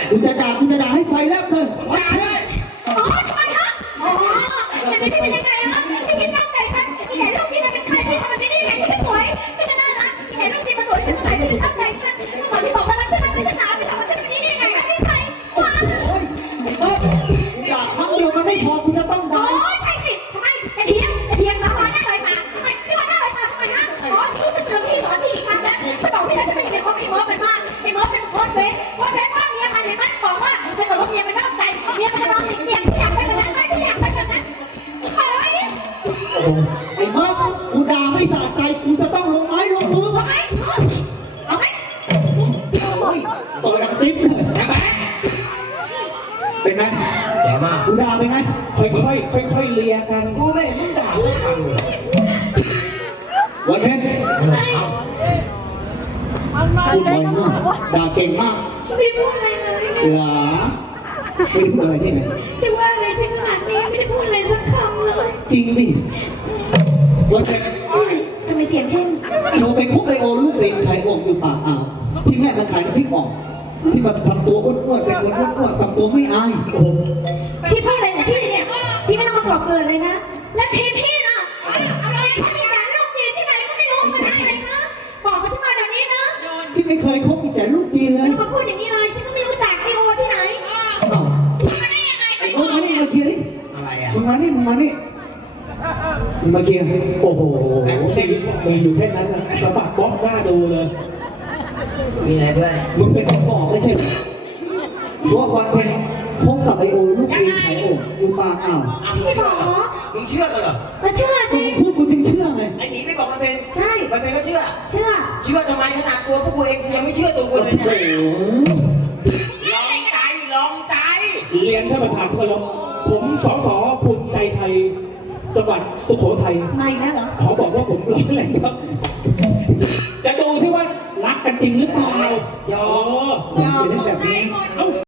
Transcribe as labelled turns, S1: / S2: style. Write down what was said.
S1: กูจะด่าให้ไฟแลบเลย
S2: ด่าเลย
S3: อ๋อทำไมฮะอ๋อแต่นี่เป็นยังไงนะที่คิดตั้งใจฉันที่ไหนลูกที่นั่นเป็นใครที่ทำแบบนี้ได้ยังไงที่ไม่สวยที่จะน่ารักที่ไหนลูกที่มาสวยฉันตรงไหนที่ตั้งใจฉันก่อนที่บอกว่ารักฉันไม่ชนะไปทำว่าฉันแบบนี้ได้ยังไงไม่ใครว้า
S1: โอ๊ยด่าครั้งเดียวมันไม่พอกูจะต้อง
S3: อ๋อ
S1: ด่า
S3: ใช่สิทำไมแต่เถียงมาวันหน้าเลยค่ะทำไมพี่วันหน้าเลยค่ะทำไมฮะอ๋อพี่จะเจอพี่สอนพี่อีกครั้งนะจะบอกพี่นะจะไม่ได้เพราะพี่มอสเป็นบ้านพี่มอสเป็นโค้ชเฟสว่าเมียมันเห็นไหมบอกว่าถ้าเกิดว่าเมียมันนอกใจเมียมันจะนอนติดเตียงพี่อยากไปแบบนั้นไหมพี่อยากไปแบบนั้นขอไว้
S1: ไอ้เมื่อกูด่าไม่สะใจกูจะต้องลงไม้ลงมือ
S3: เอาไหมเอาไหม
S1: โอ้ยต่อดังซิปเลย
S2: แหม
S1: เป็นไง
S2: แย่มาก
S1: กูด่าเป็นไง
S2: ค่อยเลียกันกูไม่เห็นมึงด่าสักคำเลย
S1: วันเพ็ญพูดบ่อยมากด่าเก่งมาก
S3: ไม่พูดอะไรเลย
S1: หลาไม่ได้พูดอะไรที่ไหน
S3: จะว่าอะไรฉันขนาดนี้ไม่ได้พูดอะไรสักคำเลย
S1: จริงดิวันเพ็ญ
S3: ทำไมเสียงแห้ง
S1: โทรไปคุกไปโอลูกเองไข่อกอยู่ปากอ่าวที่แม่มันขายน้ำพริกอ่องที่มันทำตัวอ้วนๆเป็นคนอ้วนๆทำตัวไม่อายโอ้โห
S3: พี่พูดอะไรเนี่ยพี่ไม่ต้องมาปลอบเปลือยเลยนะและทีพี่น่ะอะไรที่อยากลูกจีนที่ไหนก็ไม่รู้มาได้เลยนะบอกมาที่มาเดี๋ยวนี้นะ
S1: พี่ไม่เคยคบกับแต่ลูกจีนเลย
S3: มาพูดอย่างนี้เลยฉันก็ไม่รู้จักพี่โอที่ไหน
S1: อ้าว
S3: มาได้ยังไง
S1: ไอ้โน้ตมานี่มาเคลียร์ดิ
S2: อะไรอ่ะ
S1: มึงมานี่มึงมาเคลียร์โอ้โห
S2: มืออยู่แค่นั้นนะสะบัดบล็อกหน้าดูเลยมีอะไรด้วย
S1: มึงเป็นคนบอกไม่ใช่เหรอว่าวันเพ็ญคบกับไอโอลูกเองไข่อกอยู่ปากอ่าว
S3: พี่บอกเหรอ
S2: มึงเชื่อกันเหรอ
S3: มาเชื่อ
S1: มึ
S3: สิ
S1: งพูดกูจึงเชื่อไง
S2: ไอ้หนีไม่บอกมันเป็น
S3: ใช่
S2: มันเป็นก็เชื่อ
S3: เชื่อ
S2: เชื่อทำไมขนาดตัวพวกกูเองกูยังไม่เชื่อตัวกู
S1: โอ้
S2: เลย
S1: โห
S2: เนี่ยลองใจ
S4: เรียนท่านประธานที่เคารพผมสสภูมิใจไทยจังหวัดสุโขทัย
S3: ไม่แล้วเหรอ
S4: ขอบอกว่าผมร้อนแรงครับ จะดูที่ว่ารักกันจริงหรือเปล่า
S2: ยอม
S1: อย่าเล่นแบบนี้
S4: เอ้า